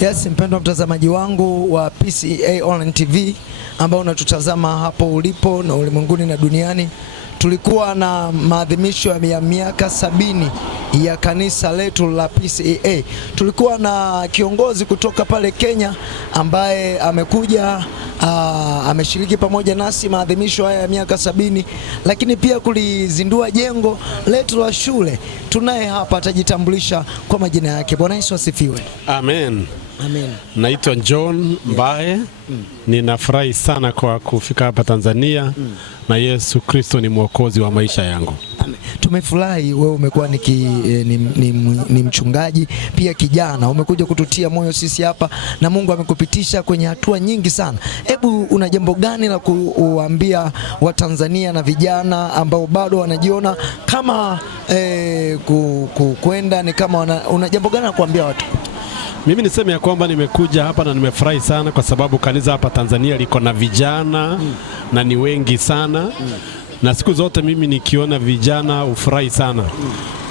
Yes, mpendwa mtazamaji wangu wa PCEA Online TV ambao unatutazama hapo ulipo na ulimwenguni na duniani. Tulikuwa na maadhimisho ya miaka 70 ya kanisa letu la PCEA. Tulikuwa na kiongozi kutoka pale Kenya ambaye amekuja ameshiriki pamoja nasi maadhimisho haya ya miaka 70, lakini pia kulizindua jengo letu la shule. Tunaye hapa, atajitambulisha kwa majina yake. Bwana Yesu asifiwe. Amen. Amen. Naitwa John Mbae. Ninafurahi sana kwa kufika hapa Tanzania na Yesu Kristo ni mwokozi wa maisha yangu. Amen. Tumefurahi wewe umekuwa ni mchungaji pia kijana, umekuja kututia moyo sisi hapa na Mungu amekupitisha kwenye hatua nyingi sana. Hebu una jambo gani la kuambia Watanzania na vijana ambao bado wanajiona kama kwenda ni kama una jambo gani la kuambia watu? Mimi niseme ya kwamba nimekuja hapa na nimefurahi sana kwa sababu kanisa hapa Tanzania liko na vijana na ni wengi sana. Na siku zote mimi nikiona vijana ufurahi sana.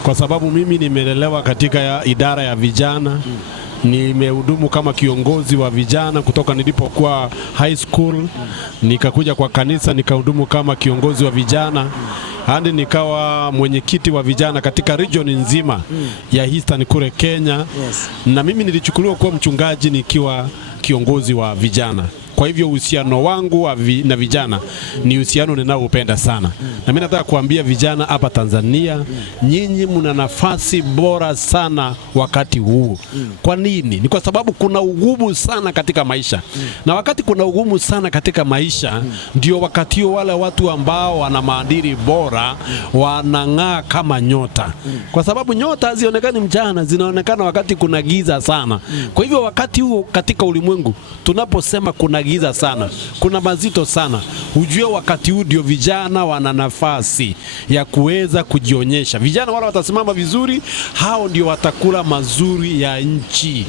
Kwa sababu mimi nimelelewa katika idara ya vijana. Nimehudumu kama kiongozi wa vijana kutoka nilipokuwa high school, nikakuja kwa kanisa nikahudumu kama kiongozi wa vijana hadi nikawa mwenyekiti wa vijana katika region nzima ya Eastern kule Kenya. Na mimi nilichukuliwa kuwa mchungaji nikiwa kiongozi wa vijana. Kwa hivyo uhusiano wangu na vijana ni uhusiano ninaoupenda sana. Na mimi nataka kuambia vijana hapa Tanzania, nyinyi mna nafasi bora sana wakati huu. Kwa nini? Ni kwa sababu kuna ugumu sana katika maisha. Na wakati kuna ugumu sana katika maisha, ndio wakati wale watu ambao wana maadili bora wanang'aa kama nyota. Kwa sababu nyota hazionekani mchana, zinaonekana wakati kuna giza sana. Kwa hivyo wakati huu katika ulimwengu tunaposema kuna giza sana, kuna mazito sana, ujue wakati huu ndio vijana wana nafasi ya kuweza kujionyesha. Vijana wale watasimama vizuri, hao ndio watakula mazuri ya nchi.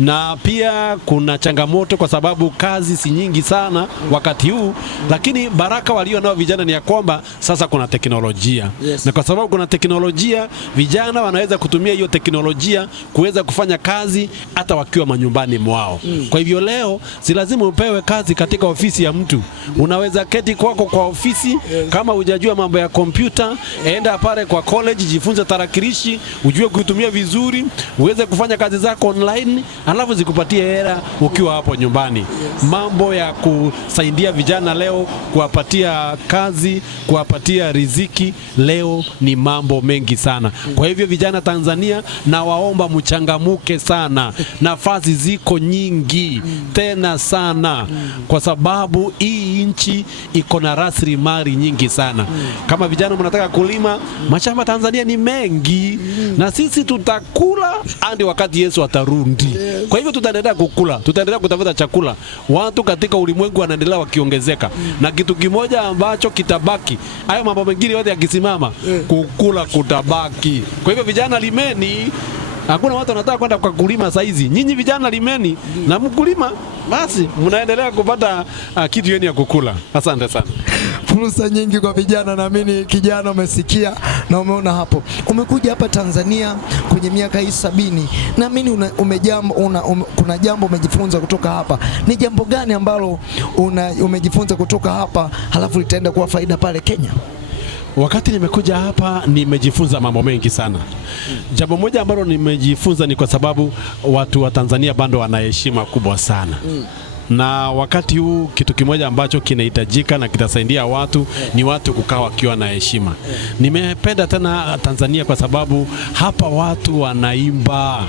Na pia kuna changamoto kwa sababu kazi si nyingi sana wakati huu, lakini baraka walio nao vijana ni ya kwamba sasa kuna teknolojia. Na kwa sababu kuna teknolojia, vijana wanaweza kutumia hiyo teknolojia kuweza kufanya kazi hata wakiwa manyumbani mwao. Kwa hivyo leo si lazima upewe kazi katika ofisi ya mtu. Unaweza keti kwako kwa ofisi, kama hujajua mambo ya kompyuta, enda pale kwa college, jifunze tarakilishi, ujue kuitumia vizuri, uweze kufanya kazi zako online, alafu zikupatie hela ukiwa hapo nyumbani. Mambo ya kusaidia vijana leo, kuwapatia kazi, kuwapatia riziki leo ni mambo mengi sana. Kwa hivyo vijana Tanzania, na waomba mchangamuke sana. Nafasi ziko nyingi tena sana, kwa sababu hii nchi iko na rasilimali nyingi sana. Kama vijana mnataka kulima, mashamba Tanzania ni mengi, na sisi tutakula hadi wakati Yesu atarudi. Kwa hivyo tutaendelea kukula, tutaendelea kutafuta chakula. Watu katika ulimwengu wanaendelea wakiongezeka, na kitu kimoja ambacho kitabaki, hayo mambo mengine yote yakisimama, kukula kutabaki. Kwa hivyo vijana limeni. Hakuna watu wanataka kwenda kwa kulima saizi. Nyinyi vijana limeni na mkulima, basi mnaendelea kupata kitu yenu ya kukula. Asante sana. Fursa nyingi kwa vijana, naamini kijana umesikia na umeona hapo. Umekuja hapa Tanzania kwenye miaka hii 70. Naamini kuna jambo umejifunza kutoka hapa. Ni jambo gani ambalo umejifunza kutoka hapa halafu litaenda kuwa faida pale Kenya? Wakati nimekuja hapa nimejifunza mambo mengi sana. Jambo moja ambalo nimejifunza ni kwa sababu watu wa Tanzania bado wana heshima kubwa sana. Na wakati huu kitu kimoja ambacho kinahitajika na kitasaidia watu ni watu kukaa wakiwa na heshima. Nimependa tena Tanzania kwa sababu hapa watu wanaimba.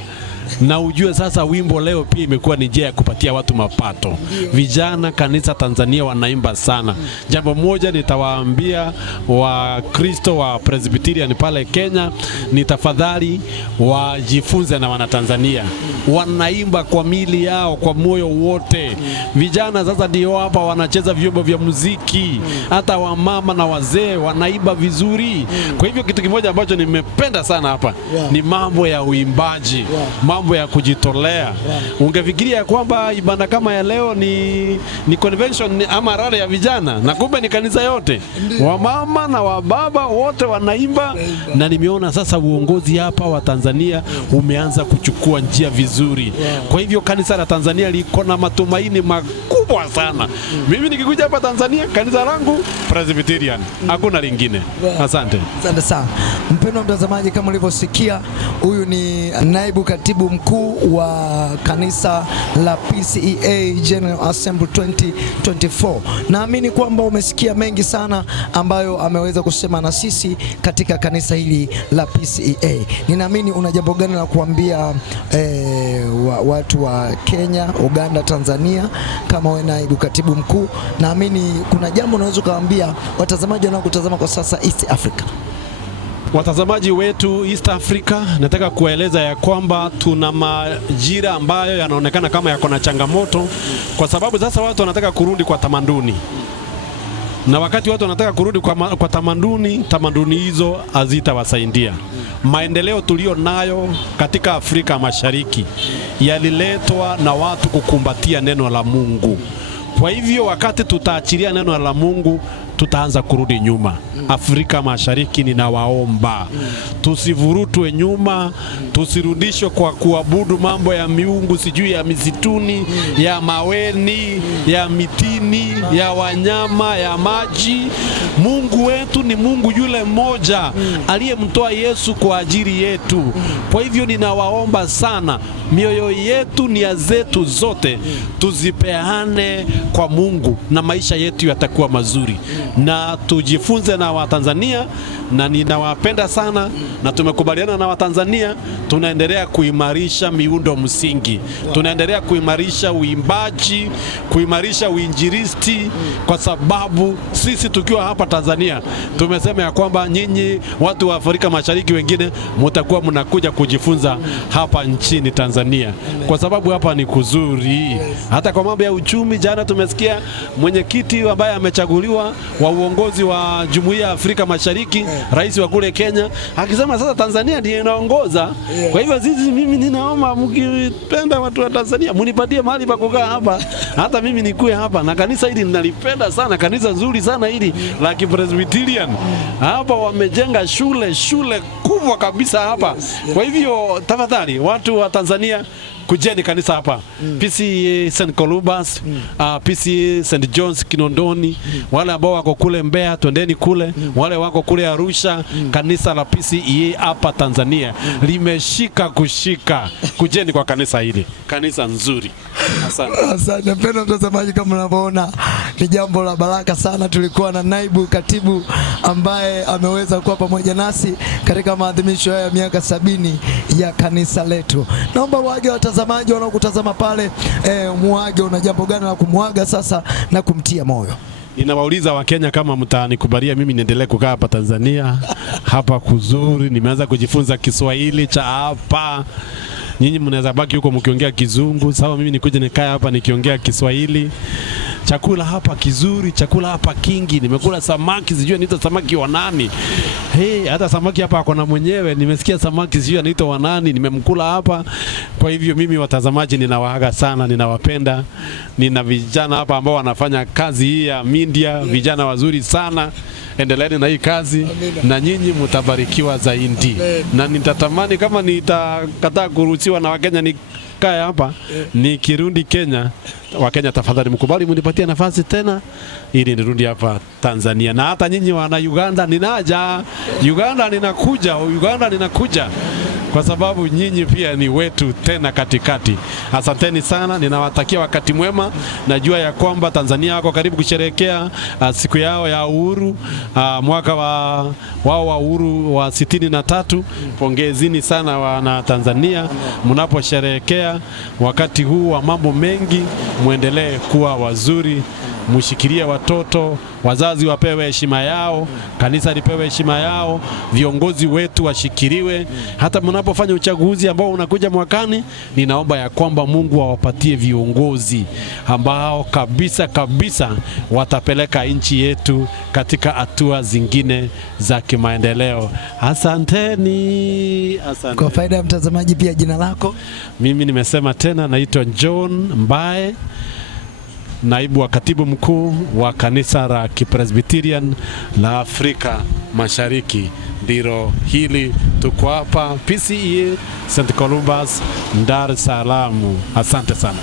Na ujue sasa wimbo leo pia imekuwa ni njia ya kupatia watu mapato. Vijana kanisa Tanzania wanaimba sana. Jambo moja nitawaambia wa Kristo wa Presbyterian pale Kenya, ni tafadhali wajifunze na wana Tanzania. Wanaimba kwa mili yao, kwa moyo wote. Vijana sasa ndio hapa wanacheza vyombo vya muziki. Hata wamama na wazee wanaimba vizuri. Kwa hivyo kitu kimoja ambacho nimependa sana hapa ni mambo ya uimbaji. mambo ya kujitolea. Ungefikiria kwamba ibada kama ya leo ni convention ama rara ya vijana, na kumbe ni kanisa yote, wamama na wababa wote wanaimba. Na nimeona sasa uongozi hapa wa Tanzania umeanza kuchukua njia vizuri. Kwa hivyo kanisa la Tanzania liko na matumaini makubwa sana. Mimi nikikuja hapa Tanzania, kanisa langu Presbyterian, hakuna lingine. Asante. Asante sana. Mpendwa mtazamaji, kama ulivyosikia, huyu ni naibu katibu mkuu wa kanisa la PCEA General Assembly 2024. Naamini kwamba umesikia mengi sana ambayo ameweza kusema na sisi katika kanisa hili la PCEA. Ninaamini una jambo gani la kuambia watu wa Kenya, Uganda, Tanzania kama wewe naibu katibu mkuu? Naamini kuna jambo unaweza kuambia watazamaji wanaokutazama kwa sasa East Africa. Watazamaji wetu East Africa, nataka kueleza ya kwamba tuna majira ambayo yanaonekana kama yako na changamoto, kwa sababu sasa watu wanataka kurudi kwa tamaduni. Na wakati watu wanataka kurudi kwa tamaduni hizo hazitawasaidia. Maendeleo tulio nayo katika Afrika Mashariki yaliletwa na watu kukumbatia neno la Mungu. Kwa hivyo wakati tutaachilia neno la Mungu, tutaanza kurudi nyuma. Afrika Mashariki, ninawaomba tusivurutwe nyuma, tusirudishwe kwa kuabudu mambo ya miungu sijui ya misituni, ya maweni, ya mitini, ya wanyama, ya maji. Mungu wetu ni Mungu yule mmoja aliyemtoa Yesu kwa ajili yetu. Kwa hivyo ninawaomba sana, mioyo yetu, nia zetu zote tuzipeane kwa Mungu na maisha yetu yatakuwa mazuri. Na tujifunze na Watanzania, na ninawapenda sana, na tumekubaliana na Watanzania, tunaendelea kuimarisha miundo msingi, tunaendelea kuimarisha uimbaji, kuimarisha uinjilisti, kwa sababu sisi tukiwa hapa Tanzania tumesema ya kwamba nyinyi watu wa Afrika Mashariki wengine mtakuwa mnakuja kujifunza hapa nchini Tanzania, kwa sababu hapa ni kuzuri. Hata kwa mambo ya uchumi, jana tumesikia mwenyekiti ambaye amechaguliwa wa uongozi wa Jumuiya ya Afrika Mashariki, rais wa kule Kenya, akisema sasa Tanzania ndiyo inaongoza. Kwa hivyo sisi, mimi ninaomba mkipenda watu wa Tanzania munipatie mahali pa kukaa hapa, hata mimi nikue hapa. Na kanisa hili ninalipenda sana, kanisa nzuri sana hili la Presbyterian. Hapa wamejenga shule kubwa kabisa hapa. Kwa hivyo tafadhali watu wa Tanzania, kujeni kanisa hapa, PCEA St. Columbus, PCEA St. John's Kinondoni. Wale ambao wako kule Mbeya, twendeni kule. Wale wako kule Arusha, kanisa la PCEA hapa Tanzania limeshika kushika. Kujeni kwa kanisa hili, kanisa nzuri. Asante. Asante mpendwa mtazamaji, kama unavyoona ni jambo la baraka sana. Tulikuwa na naibu katibu ambaye ameweza kuwa pamoja nasi katika maadhimisho ya miaka 70 ya kanisa letu. Naomba waage watazamaji wanaokutazama pale, muage, una jambo gani la kumwaga sasa na kumtia moyo? Ninawauliza Wakenya kama mtanikubalia mimi niendelee kukaa hapa Tanzania. Hapa kuzuri, nimeanza kujifunza Kiswahili cha hapa. Nyinyi mnaweza baki huko mkiongea Kizungu, sawa, mimi nikuje nikae hapa nikiongea Kiswahili. Chakula hapa kizuri, chakula hapa kingi. Nimekula samaki, sijui anaitwa samaki wa nani. Hata samaki hapa akona mwenyewe, nimesikia samaki sijui anaitwa wa nani, nimemkula hapa. Kwa hivyo mimi watazamaji, ninawaaga sana, ninawapenda. Nina vijana hapa ambao wanafanya kazi hii ya media, vijana wazuri sana. Endeleeni na hii kazi. Na nyinyi mtabarikiwa zaidi. Na nitatamani kama nitakataa kuruhusiwa na Wakenya nikae hapa, nikirudi Kenya, Wakenya tafadhali mkubali mnipatie nafasi tena ili nirudi hapa Tanzania. Na hata nyinyi wana Uganda, ninaja Uganda, ninakuja kwa sababu nyinyi pia ni wetu tena katikati. Asanteni sana, ninawatakia wakati mwema. Najua ya kwamba Tanzania wako karibu kusherehekea siku yao ya uhuru, mwaka wao wa uhuru wa 63. Pongezini sana wana Tanzania mnaposherehekea wakati huu wa mambo mengi. Muendelee kuwa wazuri, mushikilie watoto, wazazi wapewe heshima yao, kanisa lipewe heshima yao, viongozi wetu washikiliwe. Hata mnapofanya uchaguzi ambao unakuja mwakani, ninaomba ya kwamba Mungu awapatie viongozi ambao kabisa watapeleka nchi yetu katika hatua zingine za kimaendeleo. Asanteni. Asante. Kwa faida ya mtazamaji pia, jina lako? Mimi nimesema tena, naitwa John Mbae, naibu wa katibu mkuu wa kanisa la Kipresbyterian la Afrika Mashariki. Ndilo hili, tuko hapa PCEA St. Columbus, Dar es Salaam. Asante sana.